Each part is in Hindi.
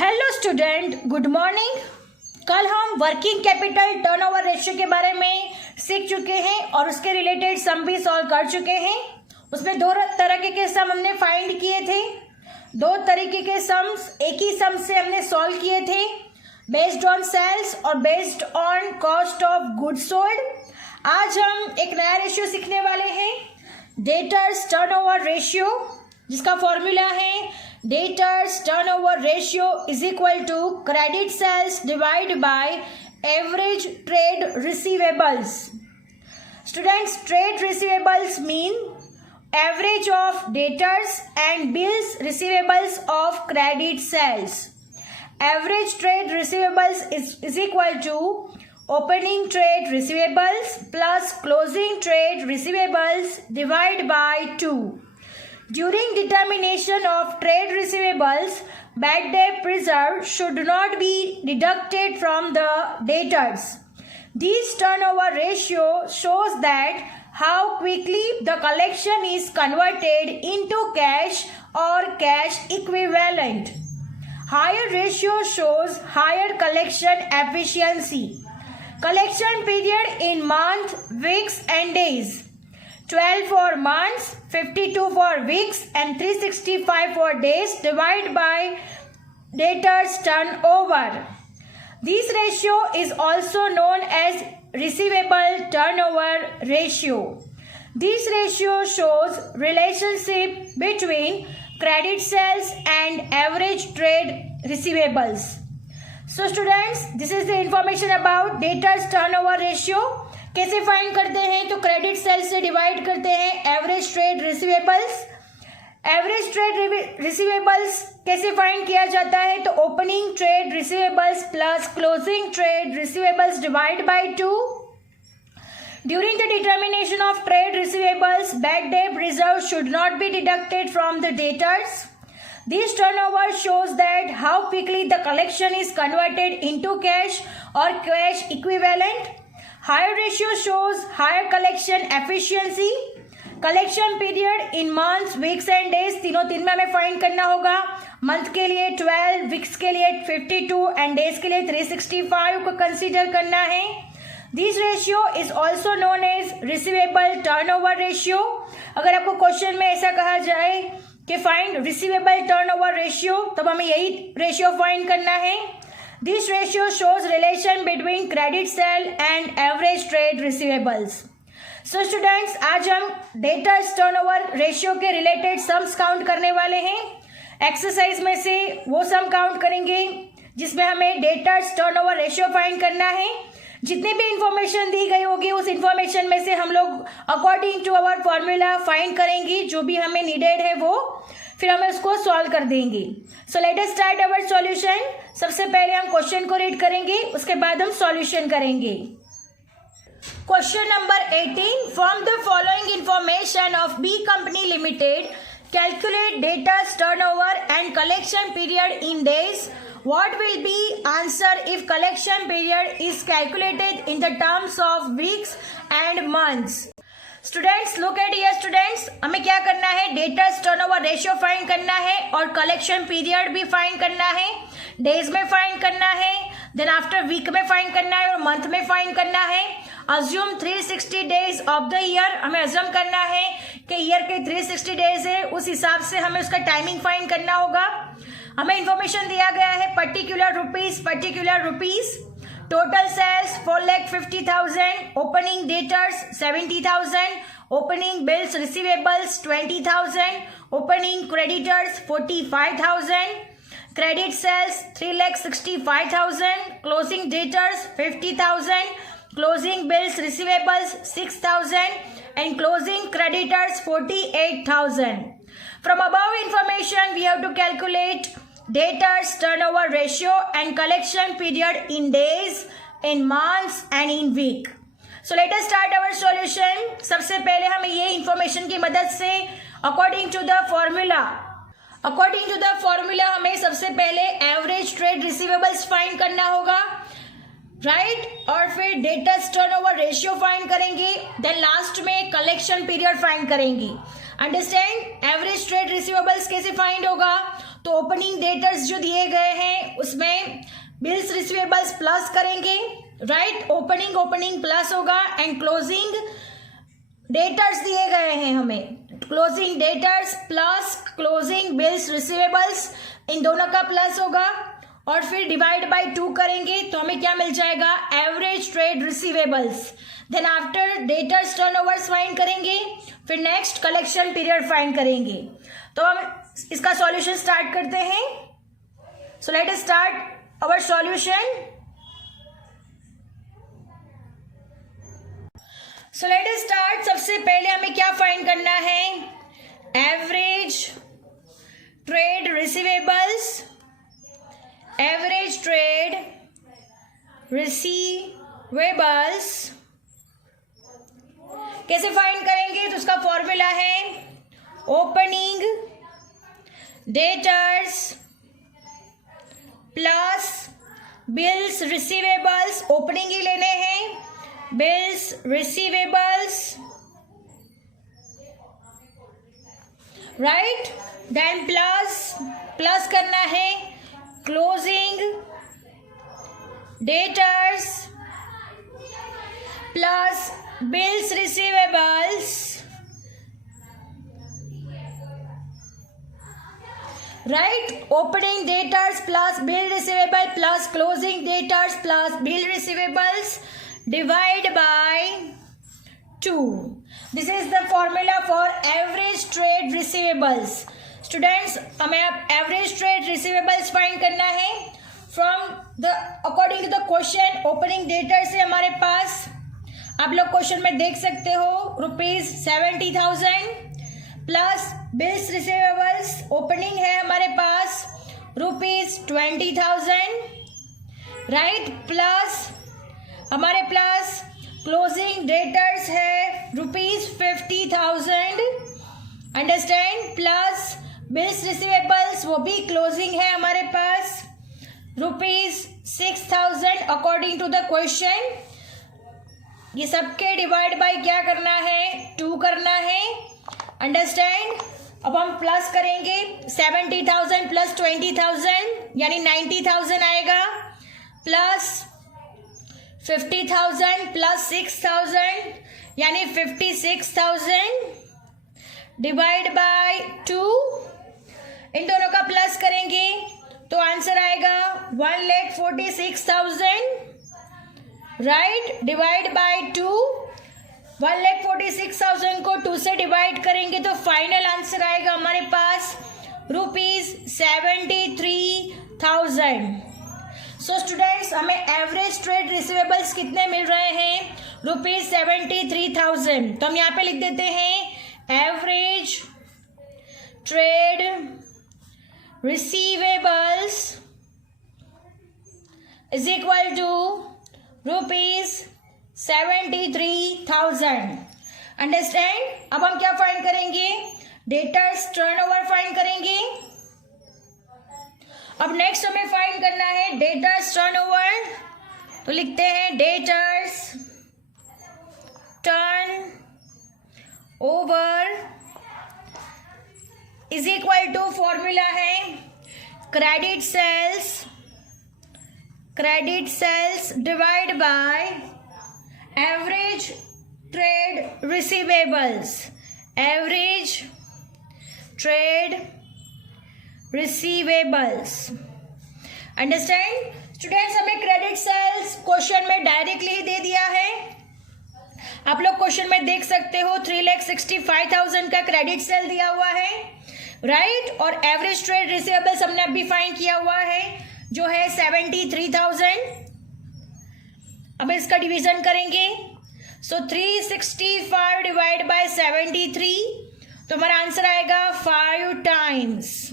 Hello student, good morning. कल हम वर्किंग कैपिटल टर्नओवर रेशियो के बारे में सीख चुके हैं और उसके रिलेटेड सम भी सॉल्व कर चुके हैं। उसमें दो तरह के सम हमने फाइंड किए थे। दो तरीके के सम्स एक ही सम से हमने सॉल्व किए थे, बेस्ड ऑन सेल्स और based on cost of goods sold. आज हम एक नया रेशियो सीखने वाले हैं, डेटर्स टर्नओवर रेशियो, जिसका फॉर्मूला है debtors turnover ratio is equal to credit sales divided by average trade receivables. Students, trade receivables mean average of debtors and bills receivables of credit sales. Average trade receivables is equal to opening trade receivables plus closing trade receivables divided by 2. During determination of trade receivables, bad debt reserve should not be deducted from the debtors. This turnover ratio shows that how quickly the collection is converted into cash or cash equivalent. Higher ratio shows higher collection efficiency. Collection period in month, weeks and days. 12 for months, 52 for weeks and 365 for days divided by debtors turnover. This ratio is also known as receivable turnover ratio. This ratio shows relationship between credit sales and average trade receivables. So students, this is the information about debtors turnover ratio. कैसे फाइंड करते हैं? तो क्रेडिट सेल्स से डिवाइड करते हैं average trade receivables. Average trade receivables कैसे फाइंड किया जाता है? तो opening trade receivables plus closing trade receivables divide by 2. During the determination of trade receivables, bad debt reserve should not be deducted from the debtors. This turnover shows that how quickly the collection is converted into cash or cash equivalent. Higher ratio shows higher collection efficiency. Collection period in months, weeks and days, तीनों तीन में हमें फाइंड करना होगा। मंथ के लिए 12, वीक्स के लिए 52 एंड डेज के लिए 365 को कंसीडर करना है। This ratio is also known as receivable turnover ratio. अगर आपको क्वेश्चन में ऐसा कहा जाए कि फाइंड रिसीवेबल टर्नओवर रेशियो, तब हमें यही रेशियो फाइंड करना है। This ratio shows relation between credit sale and average trade receivables. So students, आज हम debtors turnover ratio के related sums काउंट करने वाले हैं। एक्सरसाइज में से वो सम काउंट करेंगे जिसमें हमें debtors turnover ratio फाइंड करना है। जितनी भी इंफॉर्मेशन दी गई होगी उस इंफॉर्मेशन में से हम लोग according to our formula find करेंगे, जो भी हमें नीडेड है वो, फिर हम उसको सॉल्व कर देंगे। सो let us start our solution. सबसे पहले हम क्वेश्चन को रीड करेंगे, उसके बाद हम सॉल्यूशन करेंगे। Question number 18, from the following information of B company limited calculate debtors turnover and collection period in days. What will be answer if collection period is calculated in the terms of weeks and months? Students, look at here students, हमें क्या करना है? डेटर्स टर्नओवर रेशियो फाइंड करना है और कलेक्शन पीरियड भी फाइंड करना है। डेज में फाइंड करना है, देन आफ्टर वीक में फाइंड करना है और मंथ में फाइंड करना है। Assume 360 days of the year, हमें अज्यूम करना है कि ईयर के 360 डेज है, उस हिसाब से हमें उसका टाइमिंग फाइंड करना होगा। हमें इंफॉर्मेशन दिया गया है particular rupees. Total sales 4,50,000, opening debtors 70,000, opening bills receivables 20,000, opening creditors 45,000, credit sales 3,65,000, closing debtors 50,000, closing bills receivables 6,000 and closing creditors 48,000. From above information, we have to calculate debtors turnover ratio and collection period in days, in months and in week. So let us start our solution. सबसे पहले हमें ये इंफॉर्मेशन की मदद से अकॉर्डिंग टू द फॉर्मूला हमें सबसे पहले एवरेज ट्रेड रिसीवेबल्स फाइंड करना होगा, राइट? और फिर डेटर्स टर्नओवर रेशियो फाइंड करेंगे, देन लास्ट में कलेक्शन पीरियड फाइंड करेंगे। अंडरस्टैंड? एवरेज ट्रेड रिसीवेबल्स कैसे फाइंड होगा? तो ओपनिंग डेटर्स जो दिए गए हैं उसमें बिल्स रिसीवेबल्स प्लस करेंगे, राइट। ओपनिंग प्लस होगा एंड क्लोजिंग डेटर्स दिए गए हैं हमें, closing debtors plus closing bills receivables, इन दोनों का प्लस होगा और फिर डिवाइड बाय 2 करेंगे तो हमें क्या मिल जाएगा, average trade receivables. Then after debtors turnovers find करेंगे, फिर नेक्स्ट कलेक्शन पीरियड फाइंड करेंगे। तो हम इसका सॉल्यूशन स्टार्ट करते हैं। So let us start our solution. So let us start. सबसे पहले हमें क्या फाइंड करना है, average trade receivables, average trade receivables कैसे फाइंड करेंगे, तो उसका फॉर्मूला है opening debtors plus bills receivables, opening ही लेने हैं, bills receivables, right. Then plus करना है closing debtors plus bills receivables, right. Opening debtors plus bill receivable plus closing debtors plus bill receivables divide by 2. This is the formula for average trade receivables. Students, हमें अब एवरेज ट्रेड रिसीवेबल्स फाइंड करना है from the according to the question. Opening debtor से हमारे पास आप लोग क्वेश्चन में देख सकते हो ₹70,000 प्लस बिल्स रिसीवेबल्स ओपनिंग है हमारे पास ₹20,000, राइट, प्लस हमारे पास क्लोजिंग डेटर्स है ₹50,000, अंडरस्टैंड, प्लस बिल्स रिसीवेबल्स वो भी क्लोजिंग है हमारे पास ₹6,000 अकॉर्डिंग टू द क्वेश्चन। ये सबके डिवाइड बाय क्या करना है, 2 करना है, अंडरस्टैंड। अब हम प्लस करेंगे 70,000 प्लस 20,000 यानी 90,000 आएगा, प्लस 50,000 प्लस 6,000 यानी 56,000 डिवाइड बाय 2। इन दोनों का प्लस करेंगे तो आंसर आएगा 1,46,000, राइट, डिवाइड बाय 2। 1,46,000 को 2 से डिवाइड करेंगे तो फाइनल आंसर आएगा हमारे पास ₹73,000। सो स्टूडेंट्स, हमें एवरेज ट्रेड रिसीवेबल्स कितने मिल रहे हैं, ₹73,000। तो हम यहाँ पे लिख देते हैं average trade receivables is equal to ₹73,000, understand. अब हम क्या फाइंड करेंगे, डेटर्स टर्नओवर फाइंड करेंगे। अब नेक्स्ट हमें फाइंड करना है डेटर्स टर्नओवर, तो लिखते हैं debtors turnover is equal to, formula है credit sales divide by average trade receivables, average trade receivables, understand. Students, हमें क्रेडिट सेल्स क्वेश्चन में डायरेक्टली ही दे दिया है, आप लोग क्वेश्चन में देख सकते हो 3,65,000 का क्रेडिट सेल दिया हुआ है, राइट, और एवरेज ट्रेड रिसीवेबल्स हमने अभी फाइंड किया हुआ है जो है 73,000। अब इसका डिवीजन करेंगे, सो 365 डिवाइड बाय 73, तो हमारा आंसर आएगा 5 टाइम्स,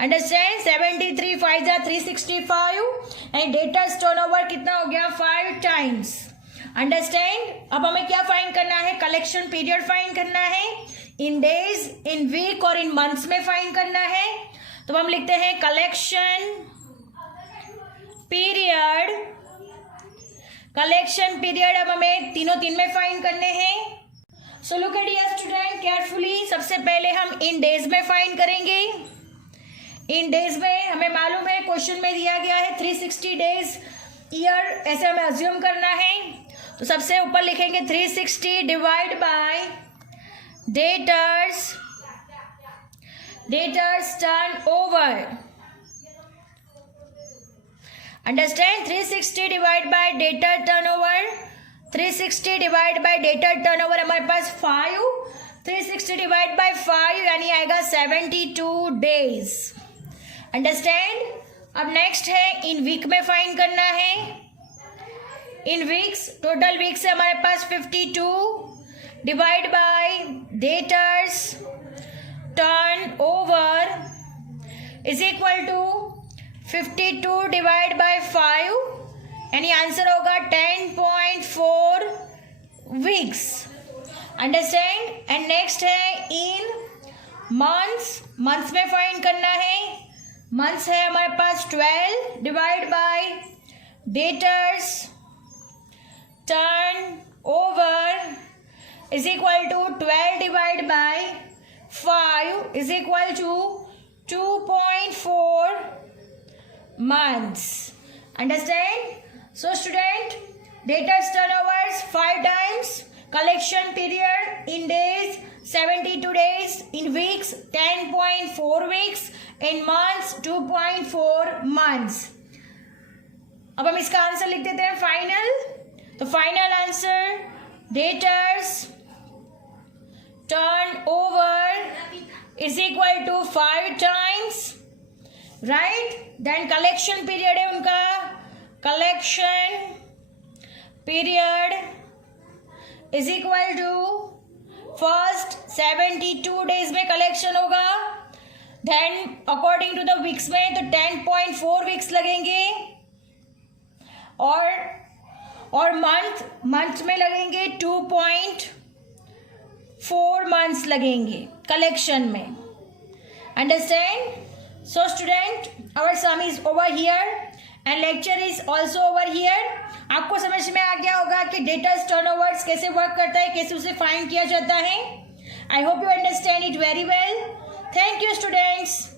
अंडरस्टैंड। 73 5 जा 365 एंड डेटर्स टर्नओवर कितना हो गया, 5 टाइम्स, अंडरस्टैंड। अब हमें क्या फाइंड करना है, कलेक्शन पीरियड फाइंड करना है, इन डेज, इन वीक और इन मंथ्स में फाइंड करना है। तो हम लिखते हैं कलेक्शन पीरियड अब हमें तीनों में फाइंड करने हैं। So look at dear student carefully, सबसे पहले हम इन डेज में फाइंड करेंगे। इन डेज में हमें मालूम है क्वेश्चन में दिया गया है 360 डेज ईयर, ऐसे हमें अज्यूम करना है। तो सबसे ऊपर लिखेंगे 360 divide by debtors turnover. Understand, 360 divide by debtor turnover, 360 divide by debtor turnover हमारे पास 5, 360 डिवाइड बाय 5 यानी आएगा 72 डेज। अंडरस्टैंड। अब नेक्स्ट है इन वीक में फाइंड करना है। इन वीक्स, टोटल वीक्स है हमारे पास 52 divide by debtors turnover is equal to 52 divide by 5 यानी आंसर होगा 10.4 वीक्स। अंडरस्टैंड। एंड नेक्स्ट है इन मंथ्स, मंथ्स में फाइंड करना है। मंथ्स है हमारे पास 12 divide by debtors turnover is equal to 12 divide by 5 is equal to 2.4 months. Understand? So student, debtors turnovers 5 times, collection period in days 72 days, in weeks 10.4 weeks, in months 2.4 months. अब हम इसका आंसर लिख देते हैं फाइनल। तो final answer debtors turnover is equal to 5 times, right? Then collection period है उनका, collection period is equal to first 72 days में collection होगा, then according to the weeks में तो 10.4 weeks लगेंगे, और मंथ में लगेंगे 2.4 months लगेंगे कलेक्शन में। Understand. So student, our sum is over here and lecture is also over here. आपको समझ में आ गया होगा कि डेटर्स टर्नओवर्स कैसे वर्क करता है, कैसे उसे फाइंड किया जाता है। I hope you understand it very well. Thank you students.